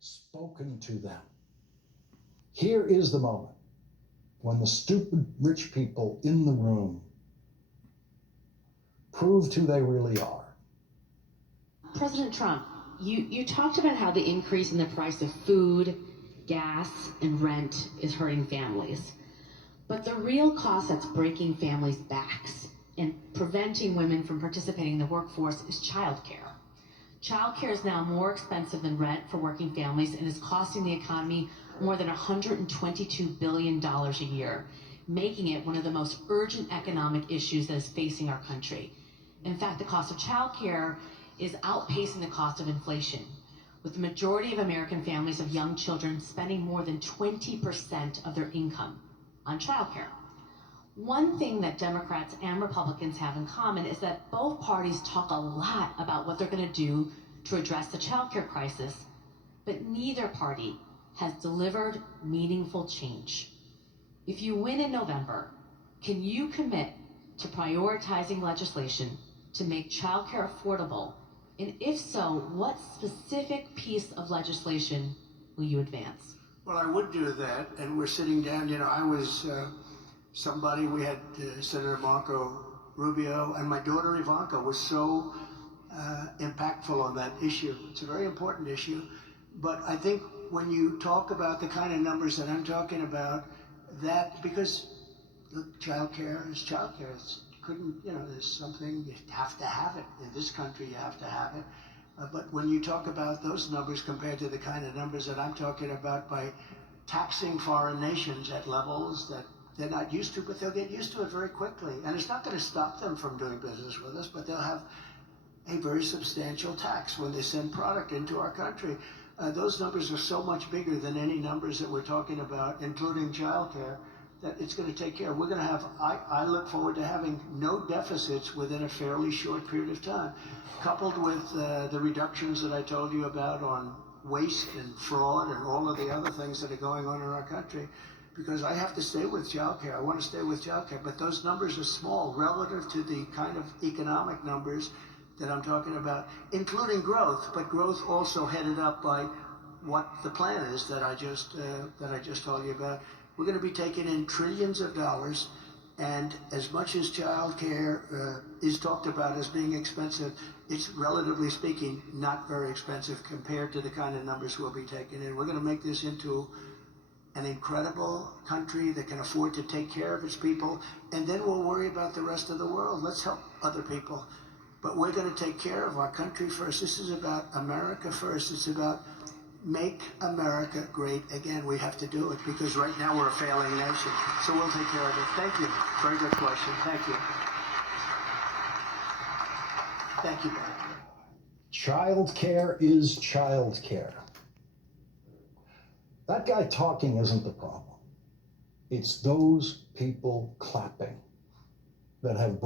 spoken to them. Here is the moment when the stupid rich people in the room proved who they really are. President Trump, you talked about how the increase in the price of food, gas, and rent is hurting families. But the real cost that's breaking families' backs and preventing women from participating in the workforce is childcare. Childcare is now more expensive than rent for working families and is costing the economy more than $122 billion a year, making it one of the most urgent economic issues that is facing our country. In fact, the cost of childcare is outpacing the cost of inflation, with the majority of American families of young children spending more than 20% of their income on childcare. One thing that Democrats and Republicans have in common is that both parties talk a lot about what they're going to do to address the childcare crisis, but neither party has delivered meaningful change. If you win in November, can you commit to prioritizing legislation to make childcare affordable? And if so, what specific piece of legislation will you advance? Well, I would do that, and we're sitting down. I was we had Senator Marco Rubio, and my daughter Ivanka was so impactful on that issue. It's a very important issue, but I think when you talk about the kind of numbers that I'm talking about, that because look, childcare is childcare. There's something, you have to have it. In this country, you have to have it. But when you talk about those numbers compared to the kind of numbers that I'm talking about by taxing foreign nations at levels that they're not used to, but they'll get used to it very quickly. And it's not going to stop them from doing business with us, but they'll have a very substantial tax when they send product into our country. Those numbers are so much bigger than any numbers that we're talking about, including childcare, that it's going to take care of. We're going to have, I look forward to having no deficits within a fairly short period of time, coupled with the reductions that I told you about on waste and fraud and all of the other things that are going on in our country. Because I have to stay with childcare. I want to stay with childcare, but those numbers are small relative to the kind of economic numbers that I'm talking about, including growth, but growth also headed up by what the plan is that I just told you about. We're going to be taking in trillions of dollars, and as much as child care is talked about as being expensive, it's relatively speaking not very expensive compared to the kind of numbers we'll be taking in. We're going to make this into an incredible country that can afford to take care of its people, and then we'll worry about the rest of the world. Let's help other people. But we're going to take care of our country first. This is about America first. It's about make America great again. We have to do it because right now we're a failing nation. So we'll take care of it. Thank you. Very good question. Thank you. Thank you, Bob. Child care is child care. That guy talking isn't the problem. It's those people clapping that have